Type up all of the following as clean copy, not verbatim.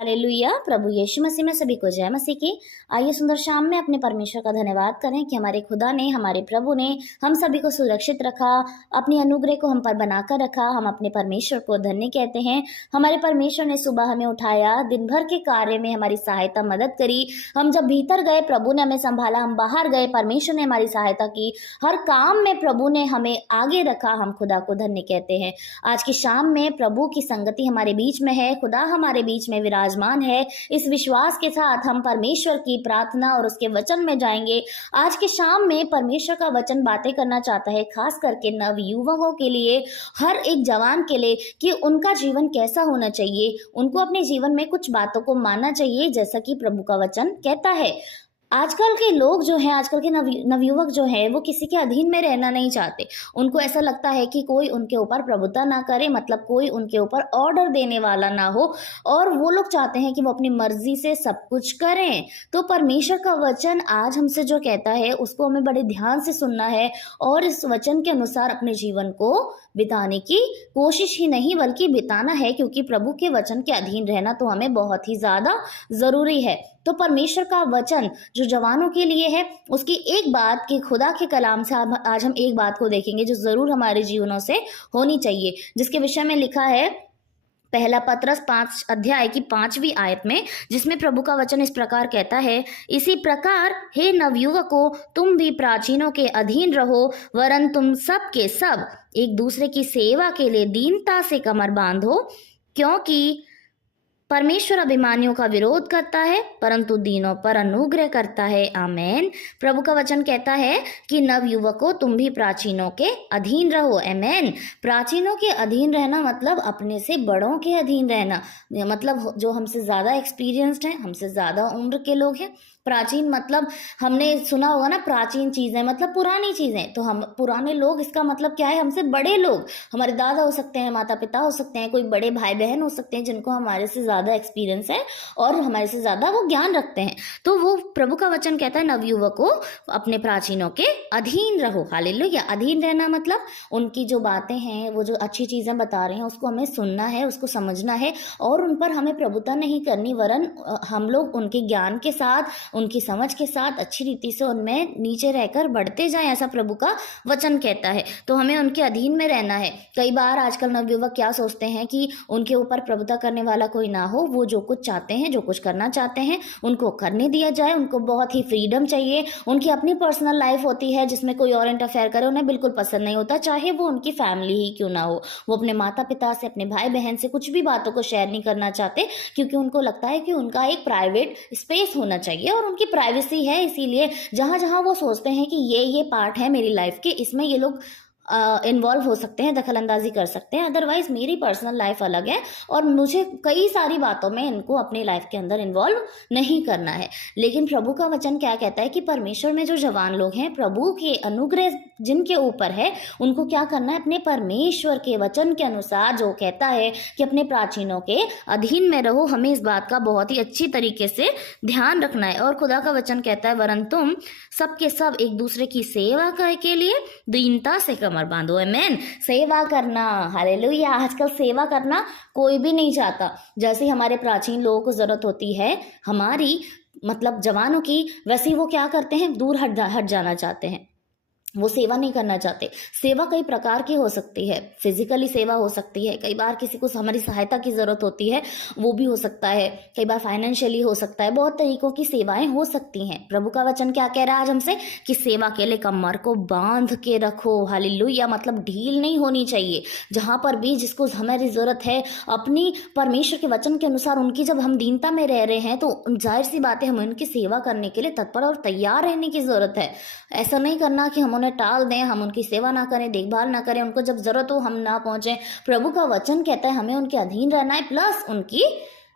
Hallelujah. प्रभु यीशु मसीह में सभी को जय मसीह की। आइए सुंदर शाम में अपने परमेश्वर का धन्यवाद करें कि हमारे खुदा ने, हमारे प्रभु ने हम सभी को सुरक्षित रखा, अपनी अनुग्रह को हम पर बनाकर रखा। हम अपने परमेश्वर को धन्य कहते हैं। हमारे परमेश्वर ने सुबह हमें उठाया, दिन भर के कार्य में हमारी सहायता मदद करी। हम जब भीतर गए प्रभु ने हमें संभाला, हम बाहर गए परमेश्वर ने हमारी सहायता की। हर काम में प्रभु ने हमें आगे रखा। हम खुदा को धन्य कहते हैं। आज की शाम में प्रभु की संगति हमारे बीच में है, खुदा हमारे बीच में विराजमान है। इस विश्वास के साथ हम परमेश्वर की प्रार्थना और उसके वचन में जाएंगे। आज के शाम में परमेश्वर का वचन बातें करना चाहता है, खास करके नव युवकों के लिए, हर एक जवान के लिए, कि उनका जीवन कैसा होना चाहिए। उनको अपने जीवन में कुछ बातों को मानना चाहिए, जैसा कि प्रभु का वचन कहता है। आजकल के लोग जो हैं, आजकल के नवयुवक जो हैं, वो किसी के अधीन में रहना नहीं चाहते। उनको ऐसा लगता है कि कोई उनके ऊपर प्रभुता ना करे, मतलब कोई उनके ऊपर ऑर्डर देने वाला ना हो, और वो लोग चाहते हैं कि वो अपनी मर्जी से सब कुछ करें। तो परमेश्वर का वचन आज हमसे जो कहता है, उसको हमें बड़े ध्यान से सुनना है और इस वचन के अनुसार अपने जीवन को बिताने की कोशिश ही नहीं बल्कि बिताना है, क्योंकि प्रभु के वचन के अधीन रहना तो हमें बहुत ही ज्यादा जरूरी है। तो परमेश्वर का वचन जो जवानों के लिए है, उसकी एक बात कि खुदा के कलाम से आज हम एक बात को देखेंगे जो जरूर हमारे जीवनों से होनी चाहिए, जिसके विषय में लिखा है पहला पतरस 5 अध्याय की 5वीं आयत में, जिसमें प्रभु का वचन इस प्रकार कहता है, इसी प्रकार हे नवयुवकों, तुम भी प्राचीनों के अधीन रहो, वरन तुम सब के सब एक दूसरे की सेवा के लिए दीनता से कमर बांधो, क्योंकि परमेश्वर अभिमानियों का विरोध करता है परंतु दीनों पर अनुग्रह करता है। आमेन। प्रभु का वचन कहता है कि नवयुवकों, तुम भी प्राचीनों के अधीन रहो। आमेन। प्राचीनों के अधीन रहना मतलब अपने से बड़ों के अधीन रहना, मतलब जो हमसे ज्यादा एक्सपीरियंस्ड हैं, हमसे ज्यादा उम्र के लोग हैं। प्राचीन मतलब हमने सुना होगा ना, प्राचीन चीजें मतलब पुरानी चीजें। तो हम पुराने लोग, इसका मतलब क्या है? हमसे बड़े लोग, हमारे दादा हो सकते हैं, माता पिता हो सकते हैं, कोई बड़े भाई बहन हो सकते हैं जिनको हमारे से ज्यादा एक्सपीरियंस है और हमारे से ज्यादा वो ज्ञान रखते हैं। तो वो प्रभु का वचन कहता है, नवयुवकों अपने प्राचीनों के अधीन रहो। हालेलुया। अधीन रहना मतलब उनकी जो बातें हैं, वो जो अच्छी चीजें बता रहे हैं, उसको हमें सुनना है, उसको समझना है, और उन पर हमें प्रभुता नहीं करनी, वरन हम लोग उनके ज्ञान के साथ, उनकी समझ के साथ अच्छी रीति से उनमें नीचे रहकर बढ़ते जाएं, ऐसा प्रभु का वचन कहता है। तो हमें उनके अधीन में रहना है। कई बार आजकल नवयुवक क्या सोचते हैं कि उनके ऊपर प्रभुता करने वाला कोई ना हो, वो जो कुछ चाहते हैं, जो कुछ करना चाहते हैं, उनको करने दिया जाए। उनको बहुत ही फ्रीडम चाहिए। उनकी अपनी पर्सनल लाइफ होती है जिसमें कोई और इंटरफेयर करे, उन्हें बिल्कुल पसंद नहीं होता, चाहे वो उनकी फैमिली ही क्यों ना हो। वो अपने माता पिता से, अपने भाई बहन से कुछ भी बातों को शेयर नहीं करना चाहते, क्योंकि उनको लगता है कि उनका एक प्राइवेट स्पेस होना चाहिए और उनकी प्राइवेसी है। इसीलिए जहां जहां वो सोचते हैं कि ये पार्ट है मेरी लाइफ के, इसमें ये लोग इन्वॉल्व हो सकते हैं, दखल अंदाजी कर सकते हैं। अदरवाइज मेरी पर्सनल लाइफ अलग है और मुझे कई सारी बातों में इनको अपनी लाइफ के अंदर इन्वॉल्व नहीं करना है। लेकिन प्रभु का वचन क्या कहता है कि परमेश्वर में जो जवान लोग हैं, प्रभु के अनुग्रह जिनके ऊपर है, उनको क्या करना है? अपने परमेश्वर के वचन के अनुसार जो कहता है कि अपने प्राचीनों के अधीन में रहो, हमें इस बात का बहुत ही अच्छी तरीके से ध्यान रखना है। और खुदा का वचन कहता है, वरन तुम सबके सब एक दूसरे की सेवा के लिए दीनता से कमर बांधो। आमेन। सेवा करना, हालेलुया। आजकल सेवा करना कोई भी नहीं चाहता। जैसे ही हमारे प्राचीन लोगों को जरूरत होती है हमारी, मतलब जवानों की, वैसे ही वो क्या करते हैं? दूर हट जाना चाहते हैं। वो सेवा नहीं करना चाहते। सेवा कई प्रकार की हो सकती है। फिजिकली सेवा हो सकती है, कई बार किसी को हमारी सहायता की जरूरत होती है, वो भी हो सकता है। कई बार फाइनेंशियली हो सकता है। बहुत तरीकों की सेवाएं हो सकती हैं। प्रभु का वचन क्या कह रहा है आज हमसे? कि सेवा के लिए कमर को बांध के रखो। हालेलुया। मतलब ढील नहीं होनी चाहिए। जहां पर भी जिसको हमारी जरूरत है, अपनी परमेश्वर के वचन के अनुसार उनकी जब हम दीनता में रह रहे हैं, तो जाहिर सी बात है हमें उनकी सेवा करने के लिए तत्पर और तैयार रहने की जरूरत है। ऐसा नहीं करना कि हम उन्हें टाल दें, हम उनकी सेवा ना करें, देखभाल ना करें, उनको जब जरूरत हो हम ना पहुंचे। प्रभु का वचन कहता है हमें उनके अधीन रहना है, प्लस उनकी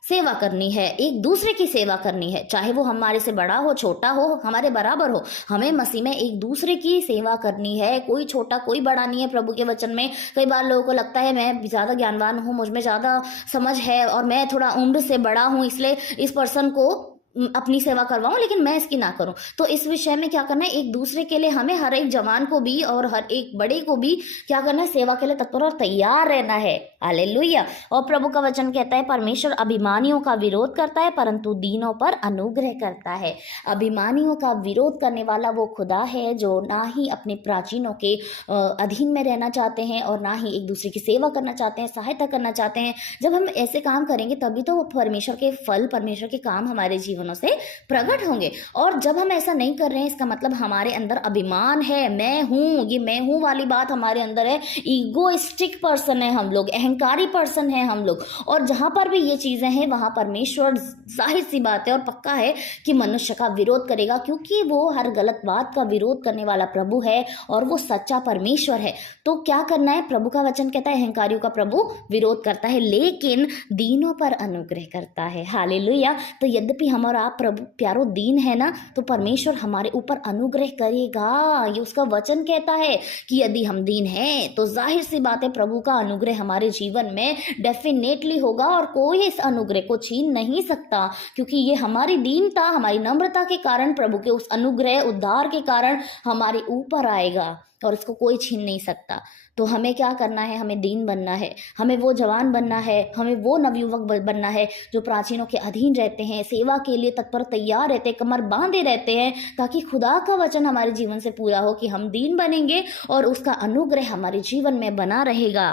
सेवा करनी है, एक दूसरे की सेवा करनी है। चाहे वो हमारे से बड़ा हो, छोटा हो, हमारे बराबर हो, हमें मसीह में एक दूसरे की सेवा करनी है। कोई छोटा कोई बड़ा नहीं है प्रभु के वचन में। कई बार लोगों को लगता है मैं ज्यादा ज्ञानवान हूँ, मुझ में ज्यादा समझ है और मैं थोड़ा उम्र से बड़ा हूँ, इसलिए इस पर्सन को अपनी सेवा करवाऊँ, लेकिन मैं इसकी ना करूँ। तो इस विषय में क्या करना है, एक दूसरे के लिए हमें हर एक जवान को भी और हर एक बड़े को भी क्या करना है, सेवा के लिए तत्पर और तैयार रहना है। हालेलुया। और प्रभु का वचन कहता है, परमेश्वर अभिमानियों का विरोध करता है परंतु दीनों पर अनुग्रह करता है। अभिमानियों का विरोध करने वाला वो खुदा है जो ना ही अपने प्राचीनों के अधीन में रहना चाहते हैं और ना ही एक दूसरे की सेवा करना चाहते हैं, सहायता करना चाहते हैं। जब हम ऐसे काम करेंगे तभी तो परमेश्वर के फल, परमेश्वर के काम हमारे जीवनों से प्रकट होंगे। और जब हम ऐसा नहीं कर रहे हैं, इसका मतलब हमारे अंदर अभिमान है, मैं हूँ, ये मैं हूँ वाली बात हमारे अंदर है। ईगोइस्टिक पर्सन है हम लोग, अहंकारी पर्सन है हम लोग। और जहाँ पर भी ये चीज़ें हैं वहाँ परमेश्वर जाहिर सी बात है और पक्का है कि मनुष्य का विरोध करेगा, क्योंकि वो हर गलत बात का विरोध करने वाला प्रभु है और वो सच्चा परमेश्वर है। तो क्या करना है, प्रभु का वचन कहता है अहंकारियों का प्रभु विरोध करता है लेकिन दीनों पर अनुग्रह करता है। हालेलुया। तो यद्यपि हम और आप प्रभु प्यारो दीन है ना, तो परमेश्वर हमारे ऊपर अनुग्रह करेगा। ये उसका वचन कहता है कि यदि हम दीन हैं तो जाहिर सी बात है प्रभु का अनुग्रह हमारे जीवन में डेफिनेटली होगा और कोई इस अनुग्रह को छीन नहीं सकता, क्योंकि ये हमारी दीनता, हमारी नम्रता के कारण, प्रभु के उस अनुग्रह उद्धार के कारण हमारे ऊपर आएगा और इसको कोई छीन नहीं सकता। तो हमें क्या करना है, हमें दीन बनना है, हमें वो जवान बनना है, हमें वो नवयुवक बनना है जो प्राचीनों के अधीन रहते हैं, सेवा के लिए तत्पर तैयार रहते हैं, कमर बांधे रहते हैं, ताकि खुदा का वचन हमारे जीवन से पूरा हो कि हम दीन बनेंगे और उसका अनुग्रह हमारे जीवन में बना रहेगा।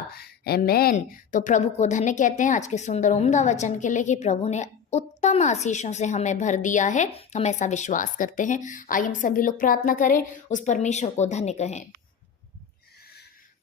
आमेन। तो प्रभु को धन्य कहते हैं आज के सुंदर उम्दा वचन के लिए कि प्रभु ने उत्तम आशीषों से हमें भर दिया है। हम ऐसा विश्वास करते हैं। आइए हम सभी लोग प्रार्थना करें, उस परमेश्वर को धन्य कहें।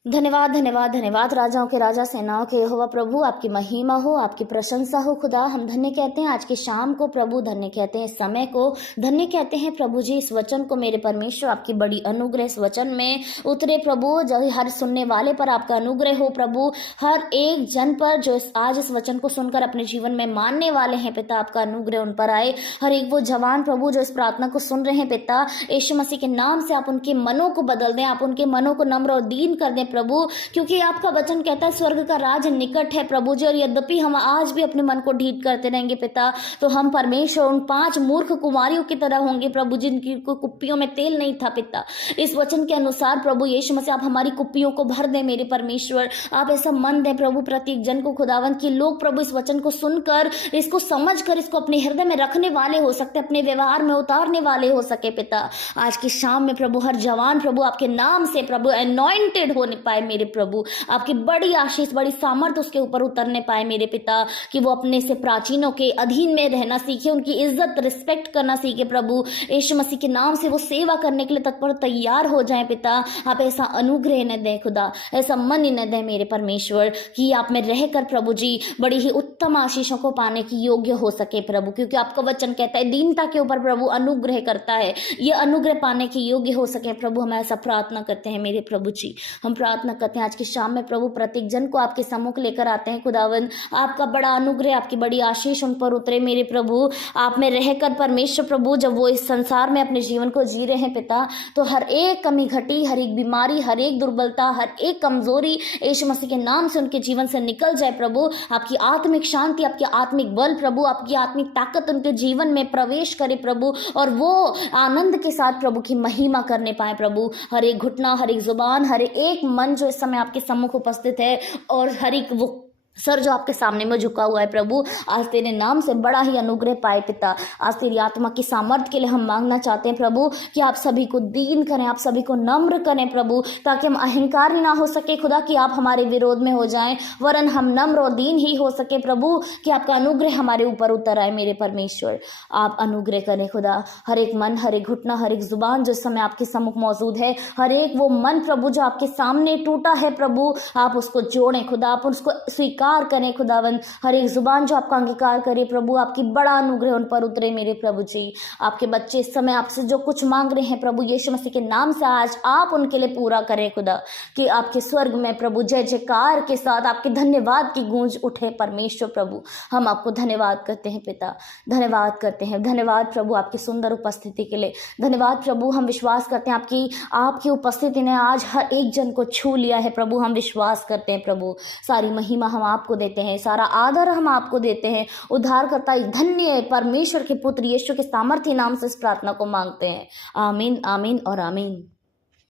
धन्यवाद धन्यवाद धन्यवाद राजाओं के राजा, सेनाओं के यहोवा प्रभु, आपकी महिमा हो, आपकी प्रशंसा हो खुदा। हम धन्य कहते हैं आज की शाम को प्रभु, धन्य कहते हैं इस समय को, धन्य कहते हैं प्रभु जी इस वचन को। मेरे परमेश्वर आपकी बड़ी अनुग्रह इस वचन में उतरे प्रभु, जो हर सुनने वाले पर आपका अनुग्रह हो प्रभु, हर एक जन पर जो आज इस वचन को सुनकर अपने जीवन में मानने वाले हैं पिता, आपका अनुग्रह उन पर आए। हर एक वो जवान प्रभु जो इस प्रार्थना को सुन रहे हैं पिता, यीशु मसीह के नाम से आप उनके मनों को बदल दें, आप उनके मनों को नम्र और दीन कर दें प्रभु, क्योंकि आपका वचन कहता है स्वर्ग का राज निकट है प्रभु जी। और यद्यपि हम आज भी अपने मन को ढीठ करते रहेंगे पिता, तो हम परमेश्वर उन 5 मूर्ख कुमारियों की तरह होंगे प्रभु, जिनकी कुप्पियों में तेल नहीं था पिता। इस वचन के अनुसार प्रभु यीशु मसीह आप हमारी कुप्पियों को भर दें मेरे परमेश्वर। आप ऐसा मन दें प्रभु प्रत्येक जन को खुदावंत, की लोग प्रभु इस वचन को सुनकर, इसको समझकर, इसको अपने हृदय में रखने वाले हो सकते, अपने व्यवहार में उतारने वाले हो सके पिता। आज की शाम में प्रभु हर जवान प्रभु आपके नाम से प्रभु अनॉइंटेड होने पाए मेरे प्रभु, आपकी बड़ी आशीष, बड़ी सामर्थ उसके ऊपर उतरने पाए मेरे पिता, कि वो अपने से प्राचीनों के अधीन में रहना सीखे, उनकी इज्जत रिस्पेक्ट करना सीखे प्रभु। यीशु मसीह के नाम से वो सेवा करने के लिए तत्पर तैयार हो जाए पिता। आप ऐसा अनुग्रह न दें खुदा, ऐसा मन न दें मेरे परमेश्वर, कि आप में रहकर प्रभु जी बड़ी ही उत्तम आशीषों को पाने की योग्य हो सके प्रभु, क्योंकि आपका वचन कहता है दीनता के ऊपर प्रभु अनुग्रह करता है, ये अनुग्रह पाने की योग्य हो सके प्रभु। हम ऐसा प्रार्थना करते हैं मेरे प्रभु जी। हम प्रार्थना करते हैं आज की शाम में प्रभु प्रत्येक जन को आपके सम्मुख लेकर आते हैं खुदावन, आपका बड़ा अनुग्रह, आपकी बड़ी आशीष उन पर उतरे मेरे प्रभु। आप में रहकर परमेश्वर प्रभु जब वो इस संसार में अपने जीवन को जी रहे हैं पिता, तो हर एक कमी घटी, हर एक बीमारी, हर एक दुर्बलता, हर एक कमजोरी यीशु मसीह के नाम से उनके जीवन से निकल जाए प्रभु। आपकी आत्मिक शांति, आपकी आत्मिक बल प्रभु, आपकी आत्मिक ताकत उनके जीवन में प्रवेश करे प्रभु, और वो आनंद के साथ प्रभु की महिमा करने पाए प्रभु। हर एक घुटना, हर एक जुबान, हर एक मन जो इस समय आपके सम्मुख उपस्थित है, और हर एक वो सर जो आपके सामने में झुका हुआ है प्रभु, आज तेरे नाम से बड़ा ही अनुग्रह पाए पिता। आज तेरी आत्मा की सामर्थ्य के लिए हम मांगना चाहते हैं प्रभु, कि आप सभी को दीन करें, आप सभी को नम्र करें प्रभु, ताकि हम अहंकारी ना हो सके खुदा कि आप हमारे विरोध में हो जाएं, वरन हम नम्र और दीन ही हो सके प्रभु, कि आपका अनुग्रह हमारे ऊपर उतर आए मेरे परमेश्वर। आप अनुग्रह करें खुदा, हर एक मन, हर एक घुटना, हर एक जुबान जो इस समय आपके सम्मुख मौजूद है, हर एक वो मन प्रभु जो आपके सामने टूटा है प्रभु, आप उसको जोड़ें खुदा, आप उसको स्वीकार करें खुदावन। हर एक जुबान जो आपका अंगीकार करे प्रभु, आपकी बड़ा अनुग्रह उन पर उतरे मेरे प्रभु जी। आपके बच्चे इस समय आपसे जो कुछ मांग रहे हैं प्रभु यीशु मसीह के नाम से आज आप उनके लिए पूरा करें खुदा, कि आपके स्वर्ग में प्रभु जय जयकार के साथ आपके धन्यवाद की गूंज उठे परमेश्वर प्रभु। हम आपको धन्यवाद करते हैं पिता, धन्यवाद करते हैं, धन्यवाद प्रभु आपकी सुंदर उपस्थिति के लिए, धन्यवाद प्रभु। हम विश्वास करते हैं आपकी उपस्थिति ने आज हर एक जन को छू लिया है प्रभु, हम विश्वास करते हैं प्रभु। सारी महिमा हम आपको देते हैं, सारा आदर हम आपको देते हैं। उद्धारकर्ता धन्य परमेश्वर के पुत्र यीशु के सामर्थ्य नाम से इस प्रार्थना को मांगते हैं। आमीन, आमीन और आमीन।